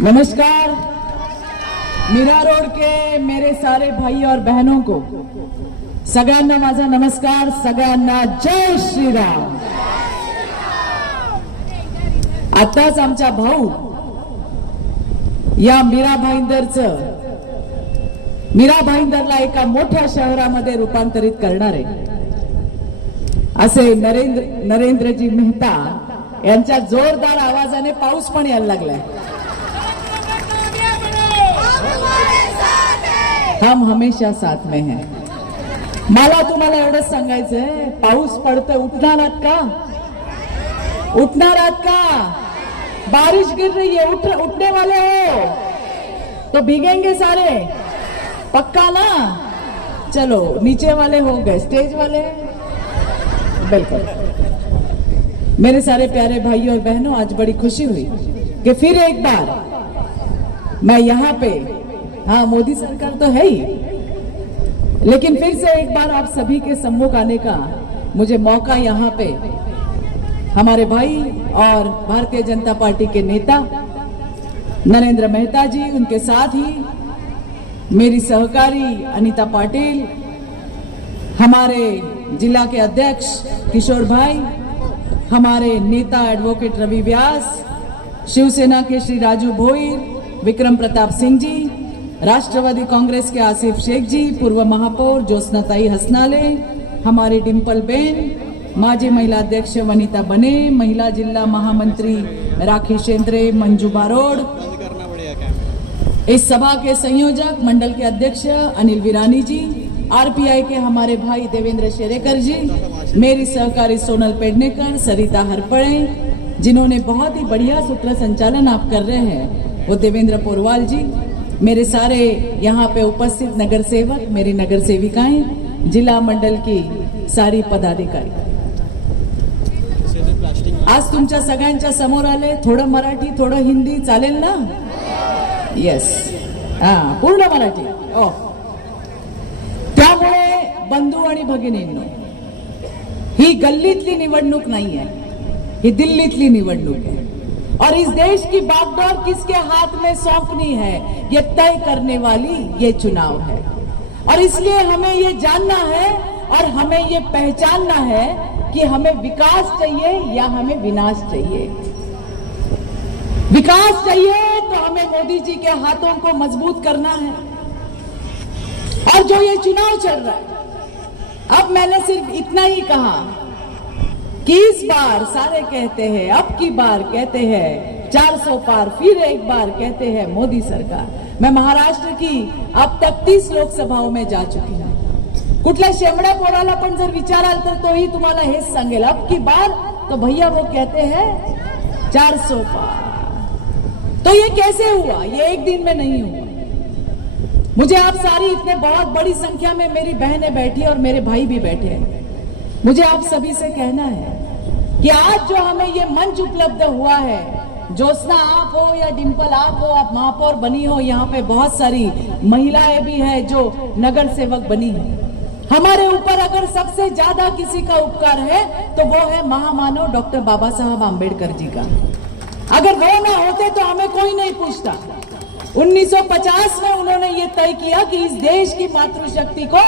नमस्कार। मीरा रोड के मेरे सारे भाई और बहनों को सगळ्यांना माझा नमस्कार, सगळ्यांना जय श्रीराम। आताच आमचा भाऊ या मीरा भाईंदरला एका मोठ्या शहरामध्ये रूपांतरित करणार आहे असे नरेंद्रजी मेहता यांच्या जोरदार आवाजाने पाऊस पण यायला लागलाय। हम हमेशा साथ में हैं। मला तुम्हाला एवढंच सांगायचंय, पाऊस पडतोय, उठणार आहात का? उठणार आहात का? बारिश गिर रही है, उठने वाले हो तो भीगेंगे सारे, पक्का ना? चलो, नीचे वाले हो गए, स्टेज वाले बिल्कुल। मेरे सारे प्यारे भाइयों और बहनों, आज बड़ी खुशी हुई कि फिर एक बार मैं यहाँ पे, हाँ मोदी सरकार तो है ही, लेकिन फिर से एक बार आप सभी के सम्मुख आने का मुझे मौका यहाँ पे हमारे भाई और भारतीय जनता पार्टी के नेता नरेंद्र मेहता जी, उनके साथ ही मेरी सहकारी अनीता पाटिल, हमारे जिला के अध्यक्ष किशोर भाई, हमारे नेता एडवोकेट रवि व्यास, शिवसेना के श्री राजू भोईर, विक्रम प्रताप सिंह जी, राष्ट्रवादी कांग्रेस के आसिफ शेख जी, पूर्व महापौर ज्योत्सनाताई हसनाले, हमारी डिंपल बेन, माजी महिला अध्यक्ष वनिता बने, महिला जिला महामंत्री राखी शेंद्रे, मंजू बारोड, इस सभा के संयोजक मंडल के अध्यक्ष अनिल विरानी जी, आरपीआई के हमारे भाई देवेंद्र शेरेकर जी, मेरी सहकारी सोनल पेडनेकर, सरिता हरपड़े, जिन्होंने बहुत ही बढ़िया सूत्र संचालन आप कर रहे हैं, वो देवेंद्र पोरवाल जी, मेरे सारे यहाँ पे उपस्थित नगर सेवक, मेरी नगर सेविकाएं, जिला मंडल की सारी पदाधिकारी, आज तुमच्या सगळ्यांच्या समोर आले। थोडं मराठी, थोडं हिंदी चालेल ना? येस, हा पूर्ण मराठी। ओ, त्यामुळे बंधू आणि भगिनींनो, ही गल्लीतली निवडणूक नाहीये, ही दिल्लीतली निवडणूक है और इस देश की बागडोर किसके हाथ में सौंपनी है ये तय करने वाली ये चुनाव है। और इसलिए हमें ये जानना है और हमें ये पहचानना है कि हमें विकास चाहिए या हमें विनाश चाहिए। विकास चाहिए तो हमें मोदी जी के हाथों को मजबूत करना है। और जो ये चुनाव चल रहा है, अब मैंने सिर्फ इतना ही कहा कि इस बार सारे कहते हैं, अब की बार कहते हैं 400 पार, फिर एक बार कहते हैं मोदी सरकार। मैं महाराष्ट्र की अब तक 30 लोकसभाओं में जा चुकी हूं। कुठल्या शेमड्या पोराला पण जर विचाराल तर तोही तुम्हाला हेच सांगेल, अब की बार तो भैया वो कहते हैं 400 पार। तो ये कैसे हुआ? ये एक दिन में नहीं हुआ। मुझे आप सारी, इतने बहुत बड़ी संख्या में मेरी बहनें बैठी और मेरे भाई भी बैठे हैं, मुझे आप सभी से कहना है कि आज जो हमें ये मंच उपलब्ध हुआ है, ज्योत्सना आप हो या डिंपल आप हो, आप महापौर बनी हो, यहाँ पे बहुत सारी महिलाएं भी हैं जो नगर सेवक बनी है। हमारे ऊपर अगर सबसे ज्यादा किसी का उपकार है तो वो है महामानव डॉक्टर बाबा साहब आम्बेडकर जी का। अगर वो ना होते तो हमें कोई नहीं पूछता। 1950 में उन्होंने ये तय किया कि इस देश की मातृशक्ति को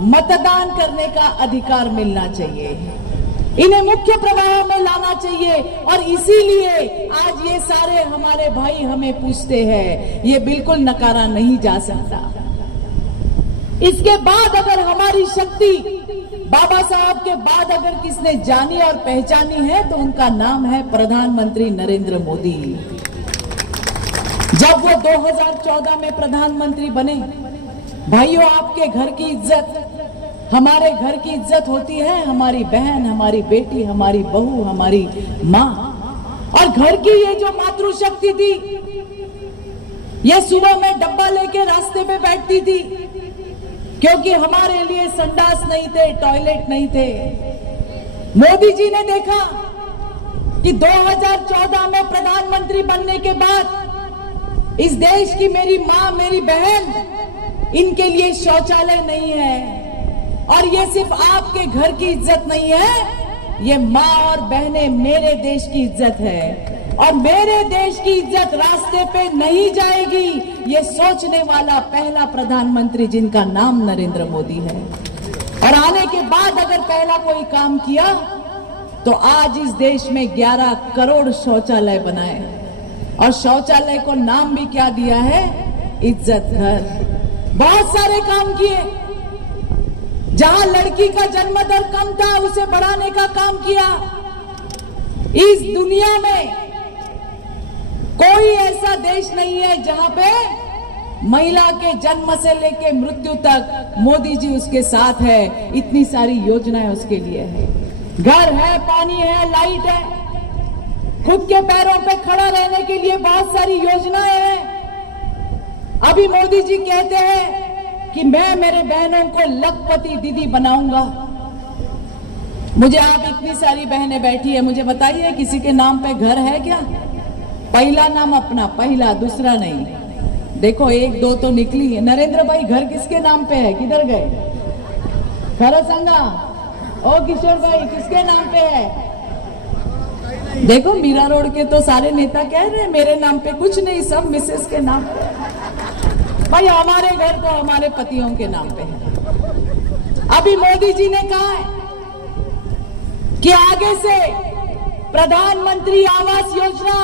मतदान करने का अधिकार मिलना चाहिए, इन्हें मुख्य प्रवाह में लाना चाहिए। और इसीलिए आज ये सारे हमारे भाई हमें पूछते हैं, ये बिल्कुल नकारा नहीं जा सकता। इसके बाद अगर हमारी शक्ति बाबा साहब के बाद अगर किसने जानी और पहचानी है तो उनका नाम है प्रधानमंत्री नरेंद्र मोदी। जब वो 2014 में प्रधानमंत्री बने, भाइयों आपके घर की इज्जत, हमारे घर की इज्जत होती है हमारी बहन, हमारी बेटी, हमारी बहू, हमारी माँ। और घर की ये जो मातृशक्ति थी, ये सुबह में डब्बा लेके रास्ते पे बैठती थी, क्योंकि हमारे लिए संडास नहीं थे, टॉयलेट नहीं थे। मोदी जी ने देखा कि 2014 में प्रधानमंत्री बनने के बाद इस देश की मेरी माँ, मेरी बहन, इनके लिए शौचालय नहीं है। और ये सिर्फ आपके घर की इज्जत नहीं है, ये माँ और बहनें मेरे देश की इज्जत है। और मेरे देश की इज्जत रास्ते पे नहीं जाएगी, ये सोचने वाला पहला प्रधानमंत्री जिनका नाम नरेंद्र मोदी है। और आने के बाद अगर पहला कोई काम किया तो आज इस देश में 11 करोड़ शौचालय बनाए, और शौचालय को नाम भी क्या दिया है, इज्जत घर। बहुत सारे काम किए, जहां लड़की का जन्म दर कम था उसे बढ़ाने का काम किया। इस दुनिया में कोई ऐसा देश नहीं है जहां पे महिला के जन्म से लेके मृत्यु तक मोदी जी उसके साथ है। इतनी सारी योजनाएं उसके लिए है, घर है, पानी है, लाइट है, खुद के पैरों पे खड़ा रहने के लिए बहुत सारी योजनाएं हैं। अभी मोदी जी कहते हैं कि मैं मेरे बहनों को लखपति दीदी बनाऊंगा। मुझे आप इतनी सारी बहनें बैठी है, मुझे बताइए किसी के नाम पे घर है क्या? पहला नाम अपना, पहला, दूसरा नहीं। देखो 1 2 तो निकली है। नरेंद्र भाई घर किसके नाम पे है? किधर गए? खरा संगा ओ किशोर भाई किसके नाम पे है? देखो मीरा रोड के तो सारे नेता कह रहे हैं मेरे नाम पे कुछ नहीं, सब मिसेस के नाम पे। भाई हमारे घर तो हमारे पतियों के नाम पे है। अभी मोदी जी ने कहा है कि आगे से प्रधानमंत्री आवास योजना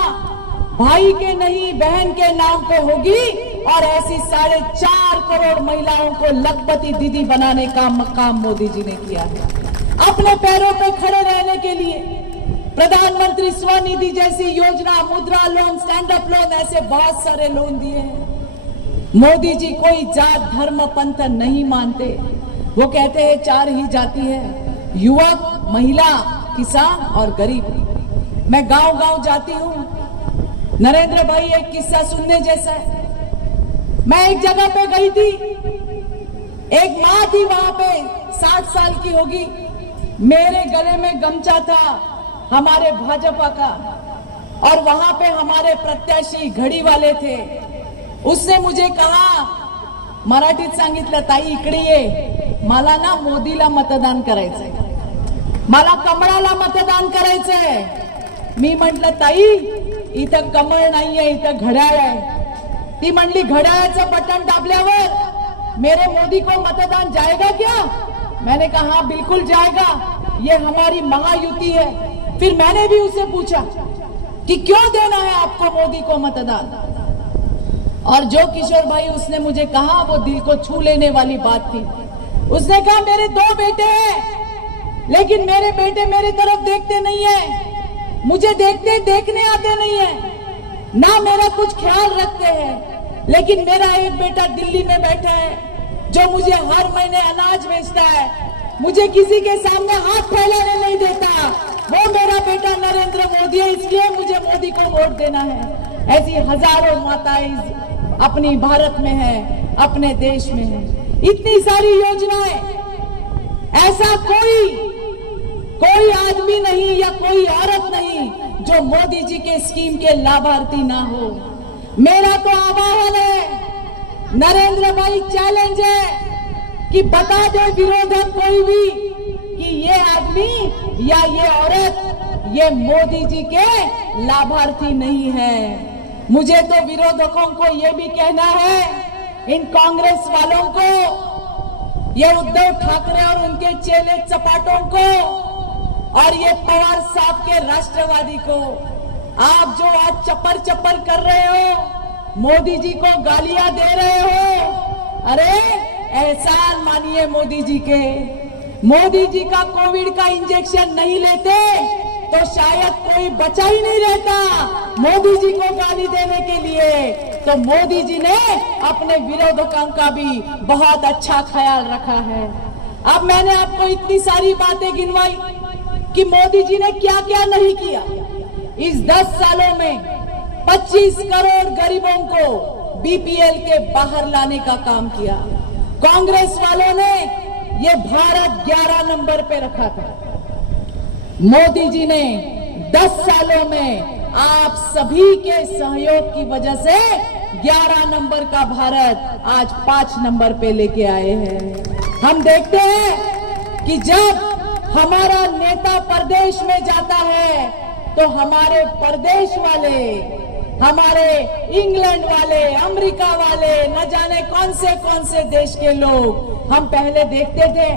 भाई के नहीं बहन के नाम पे होगी, और ऐसी 4.5 करोड़ महिलाओं को लखपति दीदी बनाने का काम मोदी जी ने किया है। अपने पैरों पे खड़े रहने के लिए प्रधानमंत्री स्वनिधि जैसी योजना, मुद्रा लोन, स्टैंड अप लोन, ऐसे बहुत सारे लोन दिए हैं। मोदी जी कोई जात धर्म पंथ नहीं मानते। वो कहते हैं 4 ही जाति है, युवक, महिला, किसान और गरीब। मैं गांव गांव जाती हूं। नरेंद्र भाई एक किस्सा सुनने जैसा है। मैं एक जगह पे गई थी, एक माँ थी वहां पे, 60 साल की होगी, मेरे गले में गमछा था हमारे भाजपा का, और वहां पे हमारे प्रत्याशी घड़ी वाले थे। उसने मुझे कहा, मराठीत सांगितलं, ताई इकडे ये, मला ना मोदीला मतदान करायचंय, मला कमळाला मतदान करायचंय। मी म्हटलं ताई इथं कमळ नाहीये, इथं घड्याळ आहे। ती म्हणली घड्याळाचं बटन दाबल्यावर मेरे मोदी को मतदान जाएगा क्या? मैंने कहा हाँ बिल्कुल जाएगा, ये हमारी महायुति है। फिर मैंने भी उसे पूछा कि क्यों देना है आपको मोदी को मतदान? और जो किशोर भाई उसने मुझे कहा वो दिल को छू लेने वाली बात थी। उसने कहा मेरे 2 बेटे हैं, लेकिन मेरे बेटे मेरी तरफ देखते नहीं है, मुझे देखने आते नहीं है, ना मेरा कुछ ख्याल रखते हैं। लेकिन मेरा एक बेटा दिल्ली में बैठा है जो मुझे हर महीने अनाज बेचता है, मुझे किसी के सामने हाथ फैलाने नहीं देता। वो मेरा बेटा नरेंद्र मोदी है, इसलिए मुझे मोदी को वोट देना है। ऐसी हजारों माताएं अपनी भारत में है, अपने देश में है। इतनी सारी योजनाएं, ऐसा कोई आदमी नहीं या कोई औरत नहीं जो मोदी जी के स्कीम के लाभार्थी ना हो। मेरा तो आह्वान है, नरेंद्र भाई चैलेंज है कि बता दे विरोधक कोई भी कि ये आदमी या ये औरत ये मोदी जी के लाभार्थी नहीं है। मुझे तो विरोधकों को ये भी कहना है, इन कांग्रेस वालों को, ये उद्धव ठाकरे और उनके चेले चपाटों को, और ये पवार साहब के राष्ट्रवादी को, आप जो आज चप्पर चप्पर कर रहे हो, मोदी जी को गालियां दे रहे हो, अरे एहसान मानिए मोदी जी के। मोदी जी का कोविड का इंजेक्शन नहीं लेते तो शायद कोई बचा ही नहीं रहता मोदी जी को गाली देने के लिए। तो मोदी जी ने अपने विरोधकों का भी बहुत अच्छा ख्याल रखा है। अब मैंने आपको इतनी सारी बातें गिनवाई कि मोदी जी ने क्या क्या नहीं किया। इस 10 सालों में 25 करोड़ गरीबों को बीपीएल के बाहर लाने का काम किया। कांग्रेस वालों ने ये भारत 11 नंबर पे रखा था। मोदी जी ने 10 सालों में आप सभी के सहयोग की वजह से 11 नंबर का भारत आज 5 नंबर पे लेके आए हैं। हम देखते हैं कि जब हमारा नेता प्रदेश में जाता है तो हमारे परदेश वाले, हमारे इंग्लैंड वाले, अमेरिका वाले, न जाने कौन से देश के लोग, हम पहले देखते थे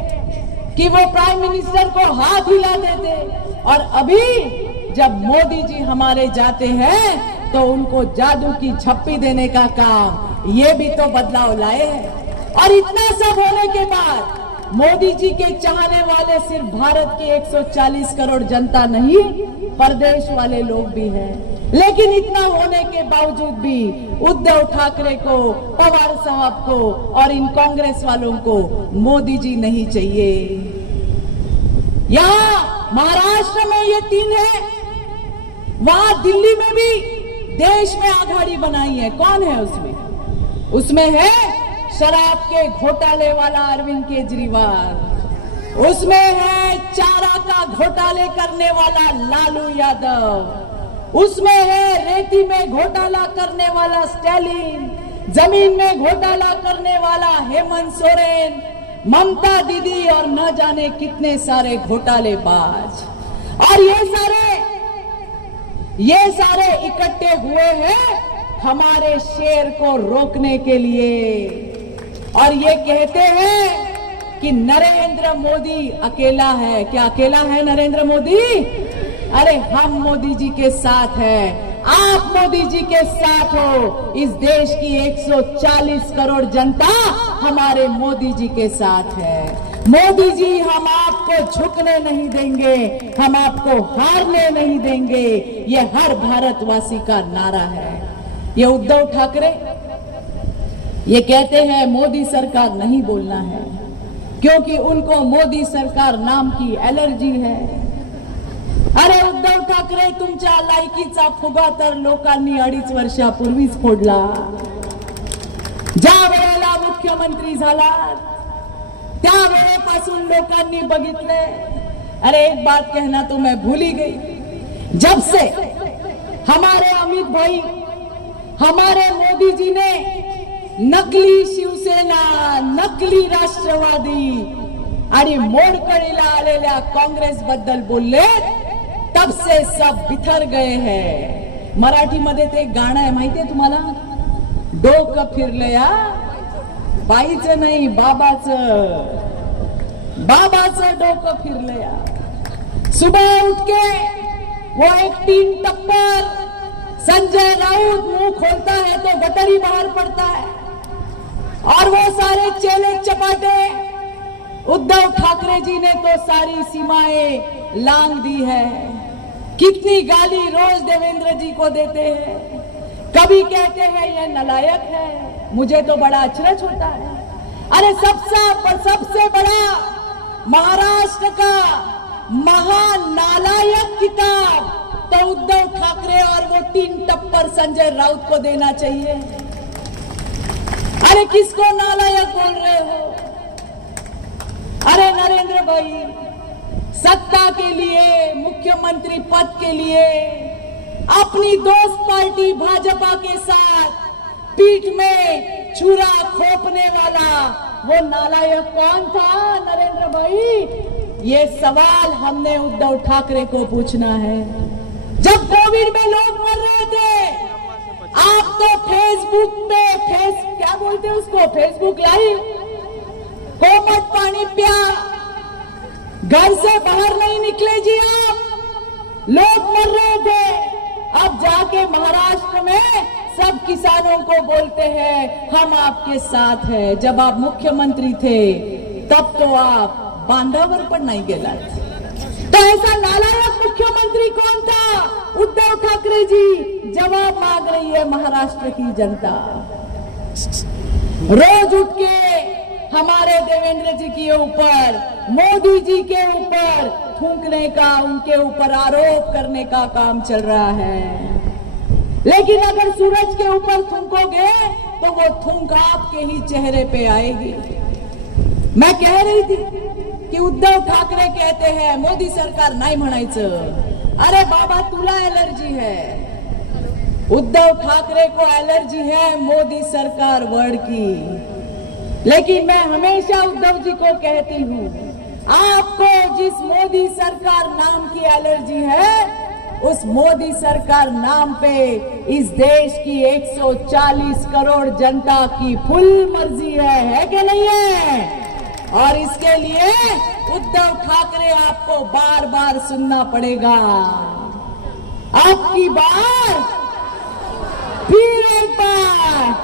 कि वो प्राइम मिनिस्टर को हाथ हिलाते थे, और अभी जब मोदी जी हमारे जाते हैं तो उनको जादू की झप्पी देने का काम, ये भी तो बदलाव लाए हैं। और इतना सब होने के बाद मोदी जी के चाहने वाले सिर्फ भारत की 140 करोड़ जनता नहीं, प्रदेश वाले लोग भी हैं। लेकिन इतना होने के बावजूद भी उद्धव ठाकरे को, पवार साहब को और इन कांग्रेस वालों को मोदी जी नहीं चाहिए। यहाँ महाराष्ट्र में ये 3 है, वहां दिल्ली में भी देश में आघाड़ी बनाई है। कौन है उसमें? उसमें है शराब के घोटाले वाला अरविंद केजरीवाल, उसमें है चारा का घोटाले करने वाला लालू यादव, उसमें है रेती में घोटाला करने वाला स्टैलिन, जमीन में घोटाला करने वाला हेमंत सोरेन, ममता दीदी और न जाने कितने सारे घोटालेबाज। और ये सारे इकट्ठे हुए हैं हमारे शेर को रोकने के लिए, और ये कहते हैं कि नरेंद्र मोदी अकेला है। क्या अकेला है नरेंद्र मोदी? अरे हम मोदी जी के साथ हैं, आप मोदी जी के साथ हो। इस देश की 140 करोड़ जनता हमारे मोदी जी के साथ है। मोदी जी, हम आपको झुकने नहीं देंगे, हम आपको हारने नहीं देंगे, ये हर भारतवासी का नारा है। ये उद्धव ठाकरे ये कहते हैं मोदी सरकार नहीं बोलना है, क्योंकि उनको मोदी सरकार नाम की एलर्जी है। अरे उद्धव ठाकरे, तुमच्या लायकीचा फुगा तर लोकांनी 2.5 वर्षापूर्वीच फोडला। ज्या वेळेला मुख्यमंत्री झाला त्या वेळेपासून लोकांनी बघितले। अरे एक बात कहना तो मैं भूल ही गई, जब से हमारे अमित भाई, हमारे मोदी जी ने नकली शिवसेना, नकली राष्ट्रवादी आणि मोडकळीला आलेल्या काँग्रेस बद्दल बोलले, तब से सब बिथर गए हैं। मराठीमध्ये ते गाणं आहे माहितीये तुम्हाला? डोकं फिरलंया, बाईचं नाही बाबाचं डोकं फिरलंया। सुबह उठ के वो एक 3 टप्पर संजय राउत मुंह खोलता है तो गटरी बाहर पड़ता है, और वो सारे चेले चपाटे उद्धव ठाकरे जी ने तो सारी सीमाएं लांघ दी है। कितनी गाली रोज देवेंद्र जी को देते हैं। कभी कहते हैं ये नालायक है, मुझे तो बड़ा अचरज होता है। अरे सबसे बड़ा महाराष्ट्र का महान नालायक किताब तो उद्धव ठाकरे और वो 3 टप्पर संजय राउत को देना चाहिए। अरे किसको नालायक बोल रहे हो? अरे नरेंद्र भाई, सत्ता के लिए, मुख्यमंत्री पद के लिए अपनी दोस्त पार्टी भाजपा के साथ पीठ में छुरा खोपने वाला वो नालायक कौन था नरेंद्र भाई? ये सवाल हमने उद्धव ठाकरे को पूछना है। जब कोविड में लोग मर रहे थे, आप तो फेसबुक पे क्या बोलते हैं उसको, फेसबुक लाइव, कोमट पानी पिया, घर से बाहर नहीं निकले जी आप। लोग मर रहे थे, अब जाके महाराष्ट्र में सब किसानों को बोलते हैं हम आपके साथ हैं। जब आप मुख्यमंत्री थे तब तो आप बांधावर पर नहीं गेलात। तो ऐसा नालायक मुख्यमंत्री कौन था? उद्धव ठाकरे जी। जवाब मांग रही है महाराष्ट्र की जनता। रोज उठ के हमारे देवेंद्र जी के ऊपर, मोदी जी के ऊपर थूकने का, उनके ऊपर आरोप करने का काम चल रहा है। लेकिन अगर सूरज के ऊपर थूकोगे तो वो थूक आपके ही चेहरे पे आएगी। मैं कह रही थी कि उद्धव ठाकरे कहते हैं मोदी सरकार नाही म्हणायचं। अरे बाबा, तुला एलर्जी है, उद्धव ठाकरे को एलर्जी है मोदी सरकार वर्ड की। लेकिन मैं हमेशा उद्धव जी को कहती हूँ, आपको जिस मोदी सरकार नाम की एलर्जी है, उस मोदी सरकार नाम पे इस देश की 140 करोड़ जनता की फुल मर्जी है कि नहीं है? और इसके लिए उद्धव ठाकरे आपको बार बार सुनना पड़ेगा। अब की बार फिर एक बार,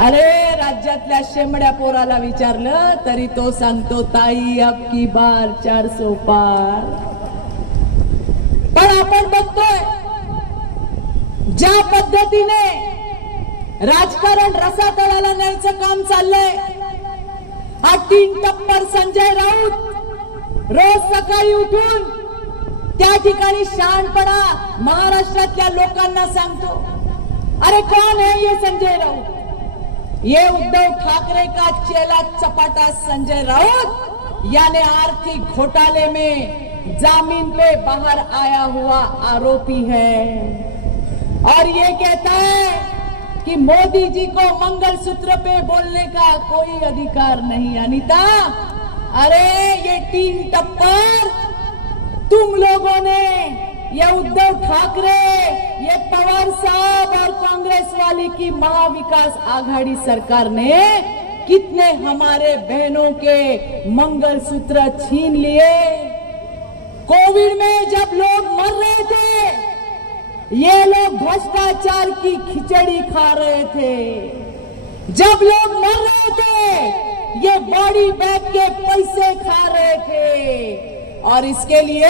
अरे राज्यातल्या शेमड्या पोराला विचारलं तरी तो सांगतो ताई अब की बार 400 पार। पण आपण बघतोय ज्या पद्धतीने राजकारण रसातळाला न्यायचं काम चाललंय, हा तीन टप्पर संजय राऊत रोज सकाळी उठून त्या ठिकाणी शहाणपणा महाराष्ट्रातल्या लोकांना सांगतो। अरे कौन है ये संजय राउत? ये उद्धव ठाकरे का चेला चपाटा संजय राउत, यानी आर्थिक घोटाले में जामीन पे बाहर आया हुआ आरोपी है। और ये कहता है कि मोदी जी को मंगलसूत्र पे बोलने का कोई अधिकार नहीं। अनीता, अरे ये तीन टप्पर तुम लोगों ने, ये उद्धव ठाकरे, ये पवार साहब और कांग्रेस वाली की महाविकास आघाड़ी सरकार ने कितने हमारे बहनों के मंगलसूत्र छीन लिए। कोविड में जब लोग मर रहे थे, ये लोग भ्रष्टाचार की खिचड़ी खा रहे थे। जब लोग मर रहे थे, ये बॉडी बैग के पैसे खा रहे थे। और इसके लिए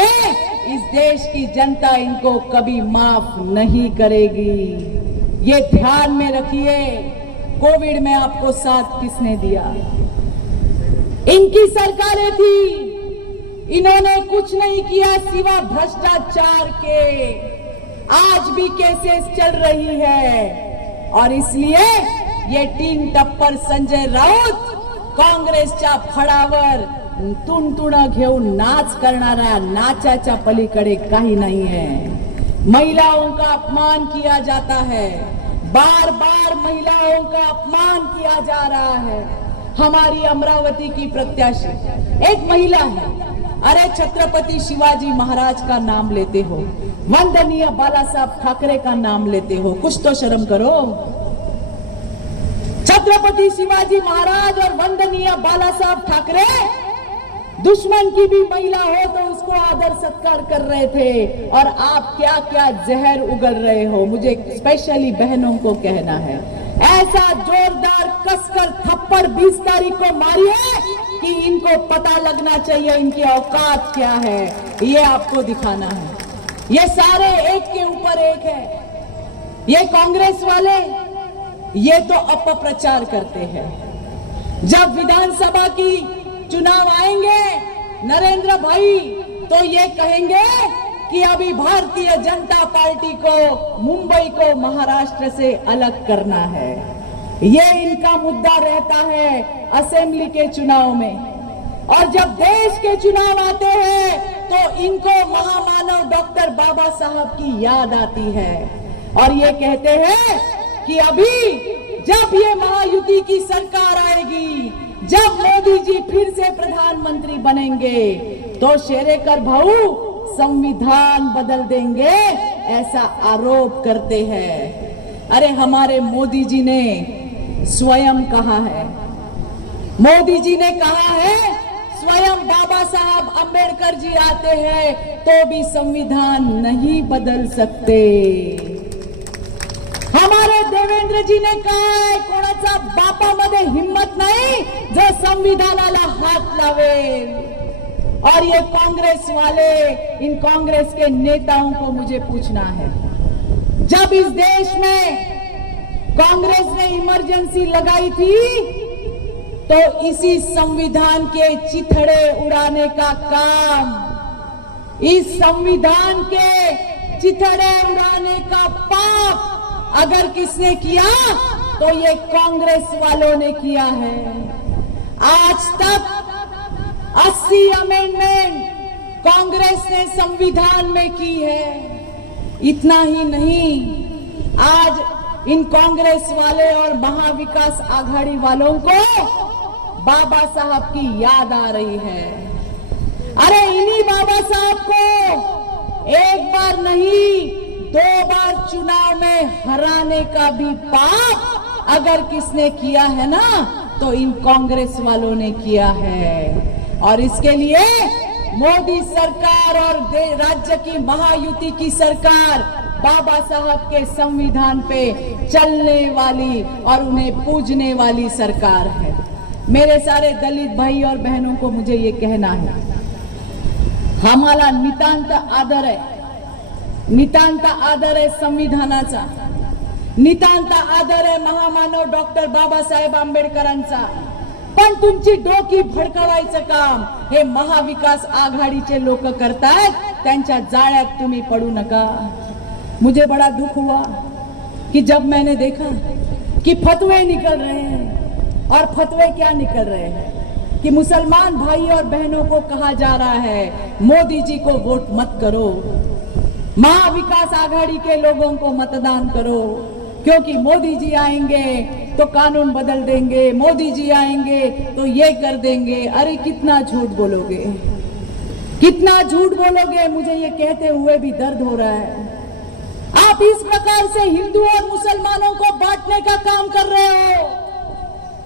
इस देश की जनता इनको कभी माफ नहीं करेगी। ये ध्यान में रखिए। कोविड में आपको साथ किसने दिया? इनकी सरकारें थी, इन्होंने कुछ नहीं किया सिवा भ्रष्टाचार के। आज भी केसेस चल रही है और इसलिए ये तीन टप्पर संजय राऊत काँग्रेसच्या फळावर तुणतुणं घेऊन नाच करणारा नाचाच्या पलीकडे काही नहीं है। महिलाओं का अपमान किया जाता है, बार बार महिलाओं का अपमान किया जा रहा है। हमारी अमरावती की प्रत्याशी एक महिला है, अरे छत्रपति शिवाजी महाराज का नाम लेते हो, वंदनीय बाला साहब ठाकरे का नाम लेते हो, कुछ तो शर्म करो। छत्रपति शिवाजी महाराज और वंदनीय बाला साहब ठाकरे दुश्मन की भी महिला हो तो उसको आदर सत्कार कर रहे थे, और आप क्या क्या जहर उगल रहे हो। मुझे स्पेशली बहनों को कहना है, ऐसा जोरदार कसकर थप्पड़ 20 तारीख को मारिए कि इनको पता लगना चाहिए इनकी औकात क्या है। ये आपको दिखाना है। ये सारे एक के ऊपर एक है। ये कांग्रेस वाले ये तो अपप्रचार करते हैं। जब विधानसभा की चुनाव आएंगे नरेंद्र भाई, तो ये कहेंगे कि अभी भारतीय जनता पार्टी को मुंबई को महाराष्ट्र से अलग करना है। ये इनका मुद्दा रहता है असेंबली के चुनाव में। और जब देश के चुनाव आते हैं तो इनको महामानव डॉक्टर बाबा साहब की याद आती है और ये कहते हैं कि अभी जब ये महायुति की सरकार आएगी, जब मोदी जी फिर से प्रधानमंत्री बनेंगे, तो शेरेकर भाऊ संविधान बदल देंगे, ऐसा आरोप करते हैं। अरे हमारे मोदी जी ने स्वयं कहा है, मोदी जी ने कहा है स्वयं बाबा साहब अंबेडकर जी आते हैं तो भी संविधान नहीं बदल सकते। हमारे देवेंद्र जी ने कहा है कोणाचा बापामध्ये हिम्मत नहीं जो संविधानाला हाथ लावे। और ये कांग्रेस वाले, इन कांग्रेस के नेताओं को मुझे पूछना है, जब इस देश में कांग्रेस ने इमरजेंसी लगाई थी तो इसी संविधान के चिथड़े उड़ाने का काम, इस संविधान के चिथड़े उड़ाने का पाप अगर किसने किया तो ये कांग्रेस वालों ने किया है। आज तक 80 अमेंडमेंट कांग्रेस ने संविधान में की है। इतना ही नहीं, आज इन कांग्रेस वाले और महाविकास आघाड़ी वालों को बाबा साहब की याद आ रही है। अरे इन्हीं बाबा साहब को एक बार नहीं 2 बार चुनाव में हराने का भी पाप अगर किसने किया है ना तो इन कांग्रेस वालों ने किया है। और इसके लिए मोदी सरकार और राज्य की महायुति की सरकार बाबा साहब के संविधान पे चलने वाली और उन्हें पूजने वाली सरकार है। मेरे सारे दलित भाई और बहनों को मुझे ये कहना है, हमारा नितांत आदर आहे संविधानाचा, नितांत आदर आहे महामानव डॉक्टर बाबासाहेब आंबेडकरांचा। पण तुमची डोकी भडकवायचं काम हे महाविकास आघाडीचे लोक करतायत, त्यांच्या जाळ्यात तुम्ही पडू नका। मुझे बड़ा दुख हुआ कि जब मैंने देखा कि फतवे निकल रहे हैं, और फतवे क्या निकल रहे हैं कि मुसलमान भाई और बहनों को कहा जा रहा है मोदी जी को वोट मत करो, महाविकास आघाड़ी के लोगों को मतदान करो, क्योंकि मोदी जी आएंगे तो कानून बदल देंगे, मोदी जी आएंगे तो ये कर देंगे। अरे कितना झूठ बोलोगे, कितना झूठ बोलोगे। मुझे ये कहते हुए भी दर्द हो रहा है। आप इस प्रकार से हिंदू और मुसलमानों को बांटने का काम कर रहे हो।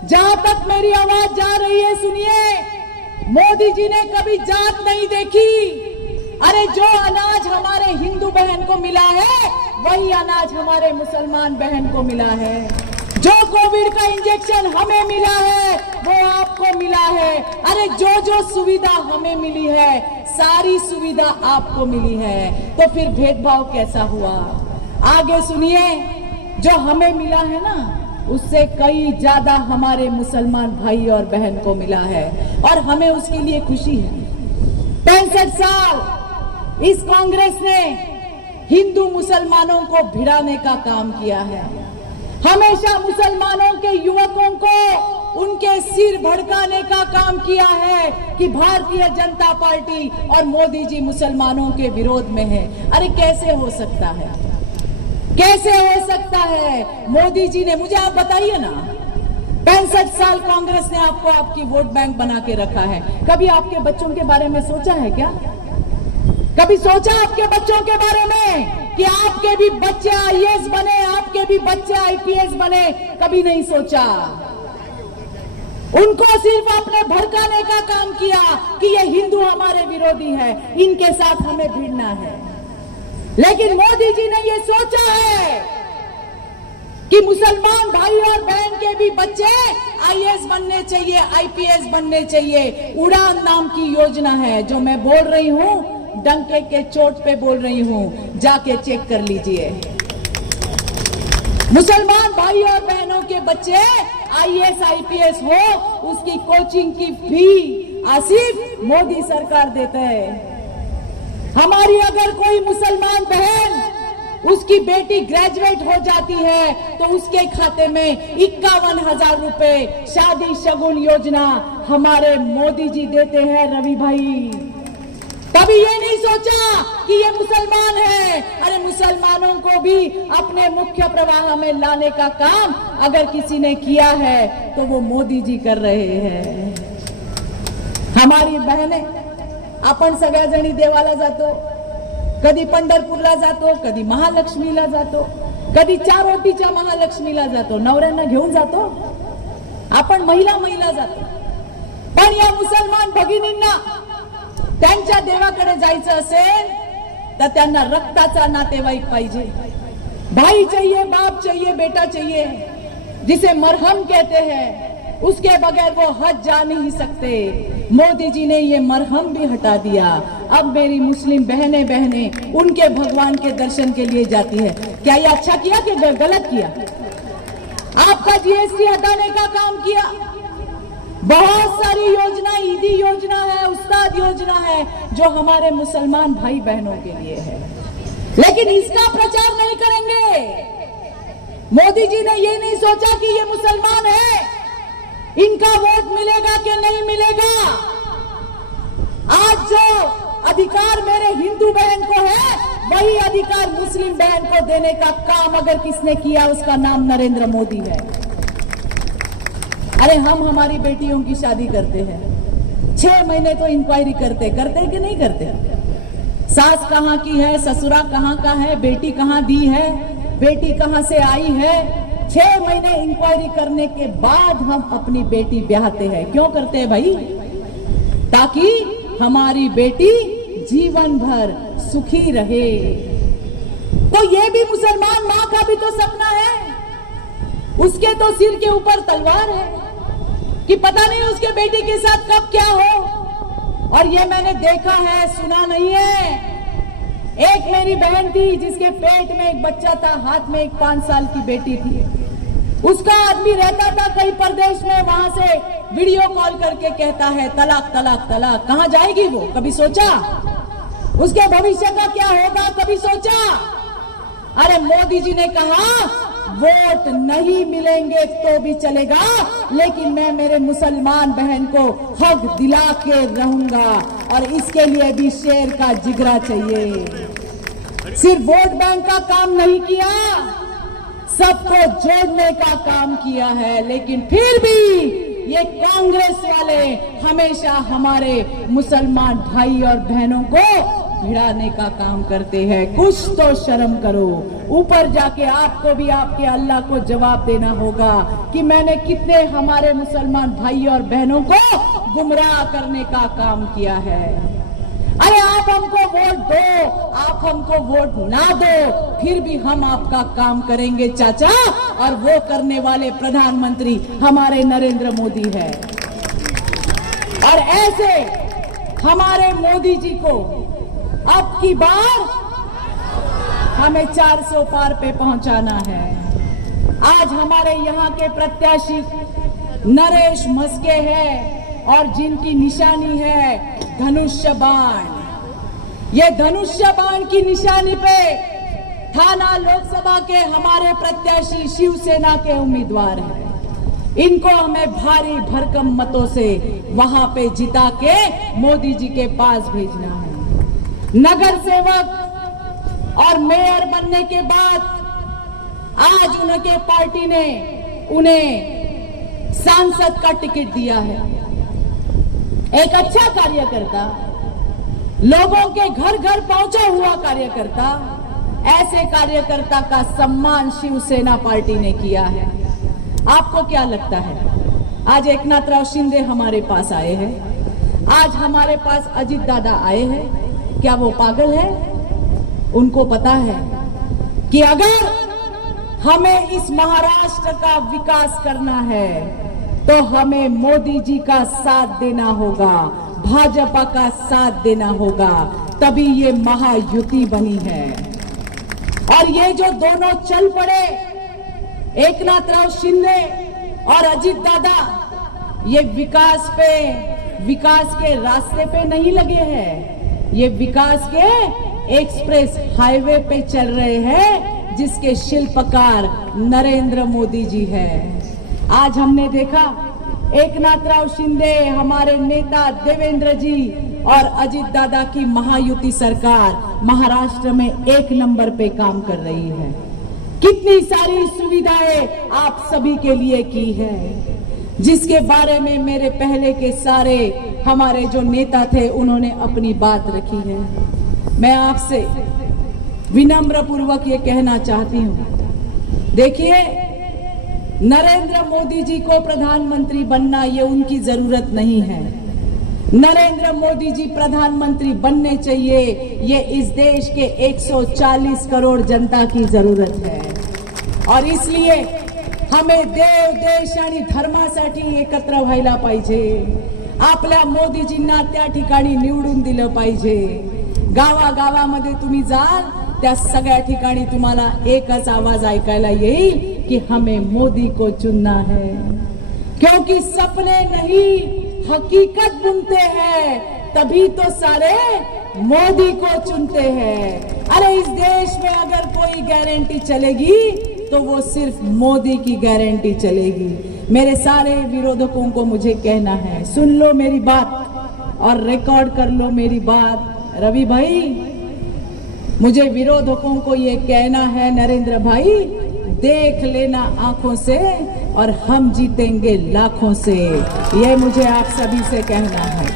जहां तक मेरी आवाज जा रही है सुनिए, मोदी जी ने कभी जात नहीं देखी। अरे जो अनाज हमारे हिंदू बहन को मिला है वही अनाज हमारे मुसलमान बहन को मिला है। जो कोविड का इंजेक्शन हमें मिला है वो आपको मिला है। अरे जो जो सुविधा हमें मिली है सारी सुविधा आपको मिली है, तो फिर भेदभाव कैसा हुआ। आगे सुनिए, जो हमें मिला है ना उससे कई ज्यादा हमारे मुसलमान भाई और बहन को मिला है, और हमें उसके लिए खुशी है। 65 साल इस कांग्रेस ने हिंदू मुसलमानों को भिड़ाने का काम किया है। हमेशा मुसलमानों के युवकों को उनके सिर भड़काने का काम किया है कि भारतीय जनता पार्टी और मोदी जी मुसलमानों के विरोध में है। अरे कैसे हो सकता है, कैसे हो सकता है। मोदी जी ने, मुझे आप बताइए ना, 65 साल कांग्रेस ने आपको आपकी वोट बैंक बना के रखा है। कभी आपके बच्चों के बारे में सोचा है क्या? कभी सोचा आपके बच्चों के बारे में कि आपके भी बच्चे आईएएस बने, आपके भी बच्चे आईपीएस बने? कभी नहीं सोचा। उनको सिर्फ आपने भड़काने का काम किया कि ये हिंदू हमारे विरोधी है, इनके साथ हमें भिड़ना है। लेकिन मोदी जी ने ये सोचा है कि मुसलमान भाई और बहन के भी बच्चे आईएएस बनने चाहिए, आईपीएस बनने चाहिए। उड़ान नाम की योजना है, जो मैं बोल रही हूं, डंके के चोट पे बोल रही हूं, जाके चेक कर लीजिए। मुसलमान भाई और बहनों के बच्चे आईएएस आईपीएस हो, उसकी कोचिंग की फी सिर्फ मोदी सरकार देते हैं। हमारी अगर कोई मुसलमान बहन, उसकी बेटी ग्रेजुएट हो जाती है तो उसके खाते में 51,000 रुपए शादी शगुन योजना हमारे मोदी जी देते हैं। रवि भाई, कभी ये नहीं सोचा कि ये मुसलमान है। अरे मुसलमानों को भी अपने मुख्य प्रवाह में लाने का काम अगर किसी ने किया है तो वो मोदी जी कर रहे हैं। हमारी बहनें, आपण सगळ्या जणी देवाला जातो, कधी पंढरपूरला जातो, कधी महालक्ष्मीला जातो, कधी चारोटीच्या महालक्ष्मीला जातो, नवऱ्यांना घेऊन जातो, आपण महिला जातो। पण या मुसलमान भगिनींना त्यांच्या देवाकडे जायचं असेल तर त्यांना रक्ताचा नातेवाईक पाहिजे। भाई चाहिए, बाप चाहिए, बेटा चाहिए, जिसे मरहम कहते हैं, उसके बगैर वो हज जा नहीं सकते। मोदी जी ने ये मरहम भी हटा दिया। अब मेरी मुस्लिम बहनें उनके भगवान के दर्शन के लिए जाती है। क्या ये अच्छा किया कि गलत किया? आपका जीएसटी हटाने का काम किया। बहुत सारी योजना, ईदी योजना है, उस्ताद योजना है, जो हमारे मुसलमान भाई बहनों के लिए है, लेकिन इसका प्रचार नहीं करेंगे। मोदी जी ने ये नहीं सोचा कि ये मुसलमान है, इनका वोट मिलेगा कि नहीं मिलेगा। आज जो अधिकार मेरे हिंदू बहन को है, वही अधिकार मुस्लिम बहन को देने का काम अगर किसने किया, उसका नाम नरेंद्र मोदी है। अरे हम हमारी बेटियों की शादी करते हैं, 6 महीने तो इंक्वायरी करते कि नहीं करते? सास कहाँ की है, ससुरा कहाँ का है, बेटी कहाँ दी है, बेटी कहाँ से आई है। 6 महीने इंक्वायरी करने के बाद हम अपनी बेटी ब्याहते हैं। क्यों करते हैं भाई? ताकि हमारी बेटी जीवन भर सुखी रहे। तो ये भी मुसलमान माँ का भी तो सपना है। उसके तो सिर के ऊपर तलवार है कि पता नहीं उसके बेटी के साथ कब क्या हो। और ये मैंने देखा है, सुना नहीं है। एक मेरी बहन थी जिसके पेट में एक बच्चा था, हाथ में एक 5 साल की बेटी थी। उसका आदमी रहता था कहीं प्रदेश में, वहां से वीडियो कॉल करके कहता है तलाक तलाक तलाक। कहां जाएगी वो? कभी सोचा? उसके भविष्य का क्या होगा? कभी सोचा? अरे मोदी जी ने कहा वोट नहीं मिलेंगे तो भी चलेगा, लेकिन मैं मेरे मुसलमान बहन को हक दिला के रहूंगा। और इसके लिए भी शेर का जिगरा चाहिए। सिर्फ वोट बैंक का काम नहीं किया, सबको जोड़ने का काम किया है। लेकिन फिर भी ये कांग्रेस वाले हमेशा हमारे मुसलमान भाई और बहनों को भिड़ाने का काम करते हैं। कुछ तो शर्म करो। ऊपर जाके आपको भी आपके अल्लाह को जवाब देना होगा कि मैंने कितने हमारे मुसलमान भाई और बहनों को गुमराह करने का काम किया है। अरे आप हमको वोट दो, आप हमको वोट ना दो, फिर भी हम आपका काम करेंगे चाचा। और वो करने वाले प्रधानमंत्री हमारे नरेंद्र मोदी है। और ऐसे हमारे मोदी जी को अब की बार हमें 400 पार पे पहुंचाना है। आज हमारे यहाँ के प्रत्याशी नरेश मस्के हैं और जिनकी निशानी है धनुष्य बाण। ये धनुष्य बाण की निशानी पे थाना लोकसभा के हमारे प्रत्याशी शिवसेना के उम्मीदवार हैं। इनको हमें भारी भरकम मतों से वहां पे जिता के मोदी जी के पास भेजना है। नगर सेवक और मेयर बनने के बाद आज उनके पार्टी ने उन्हें सांसद का टिकट दिया है। एक अच्छा कार्यकर्ता, लोगों के घर घर पहुंचा हुआ कार्यकर्ता, ऐसे कार्यकर्ता का सम्मान शिवसेना पार्टी ने किया है। आपको क्या लगता है? आज एकनाथराव शिंदे हमारे पास आए हैं, आज हमारे पास अजित दादा आए हैं। क्या वो पागल है? उनको पता है कि अगर हमें इस महाराष्ट्र का विकास करना है तो हमें मोदी जी का साथ देना होगा, भाजपा का साथ देना होगा, तभी ये महायुति बनी है। और ये जो दोनों चल पड़े, एकनाथराव शिंदे और अजित दादा, ये विकास के रास्ते पे नहीं लगे हैं, ये विकास के एक्सप्रेस हाईवे पे चल रहे हैं, जिसके शिल्पकार नरेंद्र मोदी जी हैं। आज हमने देखा एकनाथराव शिंदे, हमारे नेता देवेंद्र जी और अजित दादा की महायुति सरकार महाराष्ट्र में 1 नंबर पे काम कर रही है। कितनी सारी सुविधाएं आप सभी के लिए की है, जिसके बारे में मेरे पहले के सारे हमारे जो नेता थे उन्होंने अपनी बात रखी है। मैं आपसे विनम्र पूर्वक ये कहना चाहती हूँ, देखिए नरेंद्र मोदी जी को प्रधानमंत्री बनना ये उनकी जरूरत नहीं है। नरेंद्र मोदी जी प्रधानमंत्री बनने चाहिए, ये इस देश के 140 करोड़ जनता की जरूरत है। और इसलिए हमें देव देश आणि धर्मासाठी एकत्र व्हायला पाहिजे। आपल्या मोदीजींना त्या ठिकाणी निवडून दिलं पाहिजे। गावागावामध्ये तुम्ही जाल, त्या सगळ्या ठिकाणी तुम्हाला एकच आवाज ऐकायला येईल कि हमें मोदी को चुनना है, क्योंकि सपने नहीं हकीकत बुनते हैं, तभी तो सारे मोदी को चुनते हैं। अरे इस देश में अगर कोई गारंटी चलेगी तो वो सिर्फ मोदी की गारंटी चलेगी। मेरे सारे विरोधकों को मुझे कहना है, सुन लो मेरी बात और रिकॉर्ड कर लो मेरी बात। रवि भाई, मुझे विरोधकों को ये कहना है, नरेंद्र भाई देख लेना आंखों से और हम जीतेंगे लाखों से, ये मुझे आप सभी से कहना है।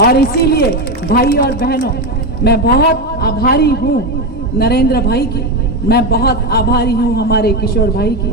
और इसीलिए भाई और बहनों, मैं बहुत आभारी हूँ नरेंद्र भाई की, मैं बहुत आभारी हूँ हमारे किशोर भाई की,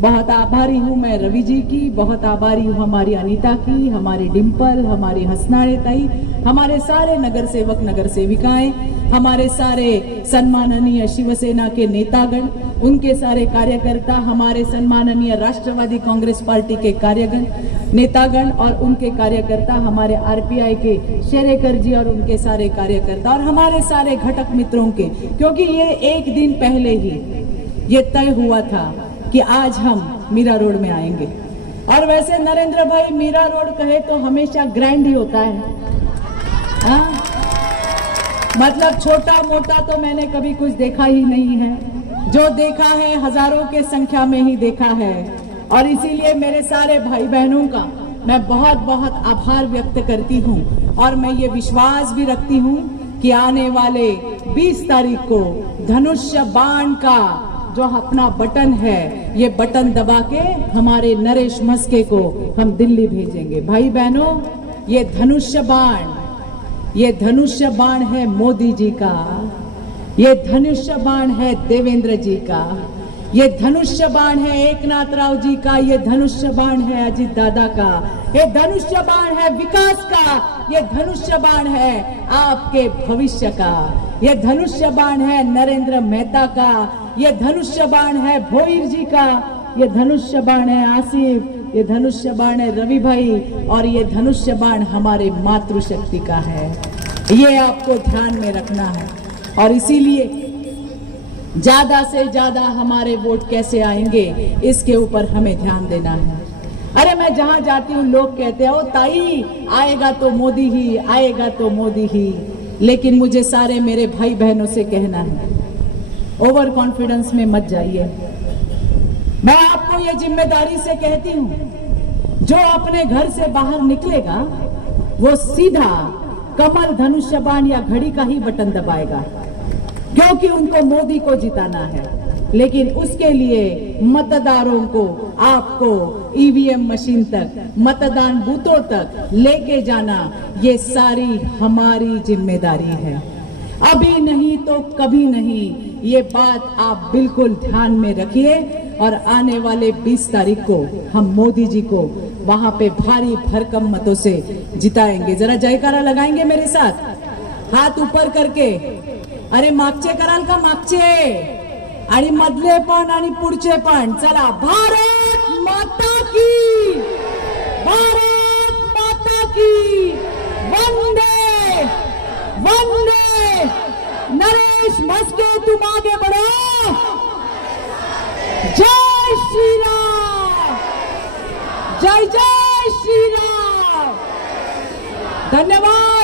बहुत आभारी हूँ मैं रवि जी की, बहुत आभारी हूँ हमारी अनीता की, हमारी डिम्पल, हमारी हसनाड़े ताई, हमारे सारे नगर सेवक नगर सेविकाएं, हमारे सारे सम्माननीय शिवसेना के नेतागण, उनके सारे कार्यकर्ता, हमारे सम्माननीय राष्ट्रवादी कांग्रेस पार्टी के कार्यगण नेतागण और उनके कार्यकर्ता, हमारे आरपीआई के शेरेकर जी और उनके सारे कार्यकर्ता और हमारे सारे घटक मित्रों के, क्योंकि ये एक दिन पहले ही ये तय हुआ था कि आज हम मीरा रोड में आएंगे। और वैसे नरेंद्र भाई मीरा रोड कहे तो हमेशा ग्रैंड ही होता है, हाँ? मतलब छोटा मोटा तो मैंने कभी कुछ देखा ही नहीं है, जो देखा है हजारों के संख्या में ही देखा है। और इसीलिए मेरे सारे भाई बहनों का मैं बहुत बहुत आभार व्यक्त करती हूँ और मैं ये विश्वास भी रखती हूँ कि आने वाले 20 तारीख को धनुष्य बाण का जो अपना बटन है, ये बटन दबा के हमारे नरेश मस्के को हम दिल्ली भेजेंगे। भाई बहनों, ये धनुष्य बाण है मोदी जी का, ये धनुष्य बाण है देवेंद्र जी का, ये धनुष्य बाण है एकनाथ राव जी का, ये धनुष्य बाण है अजित दादा का, ये धनुष्य बाण है विकास का, ये धनुष्य बाण है आपके भविष्य का, ये धनुष्य बाण है नरेंद्र मेहता का, ये धनुष्य बाण है भोईर जी का, ये धनुष्य बाण है आसिफ, ये धनुष्य बाण है रवि भाई और ये धनुष्य बाण हमारे मातृशक्ति का है। ये आपको ध्यान में रखना है और इसीलिए ज्यादा से ज्यादा हमारे वोट कैसे आएंगे इसके ऊपर हमें ध्यान देना है। अरे मैं जहां जाती हूँ लोग कहते हैं ओ ताई आएगा तो मोदी ही, आएगा तो मोदी ही, लेकिन मुझे सारे मेरे भाई बहनों से कहना है ओवर कॉन्फिडेंस में मत जाइए। मैं आपको ये जिम्मेदारी से कहती हूँ, जो अपने घर से बाहर निकलेगा वो सीधा कमल, धनुष्य बाण या घड़ी का ही बटन दबाएगा, क्योंकि उनको मोदी को जिताना है। लेकिन उसके लिए मतदारों को आपको ईवीएम मशीन तक, मतदान बूथों तक लेके जाना, ये सारी हमारी जिम्मेदारी है। अभी नहीं तो कभी नहीं, ये बात आप बिल्कुल ध्यान में रखिए और आने वाले 20 तारीख को हम मोदी जी को वहां पे भारी भरकम मतों से जिताएंगे। जरा जयकारा लगाएंगे मेरे साथ, हाथ ऊपर करके। अरे मागचे कराल का? मागचे आणि मधले पण आणि पुढचे पण। चला, भारत माता की, भारत माता की, वंदे वंदे। नरेश मस्के तुम आगे बढ़ो। जय श्री राम, जय जय श्री राम। धन्यवाद।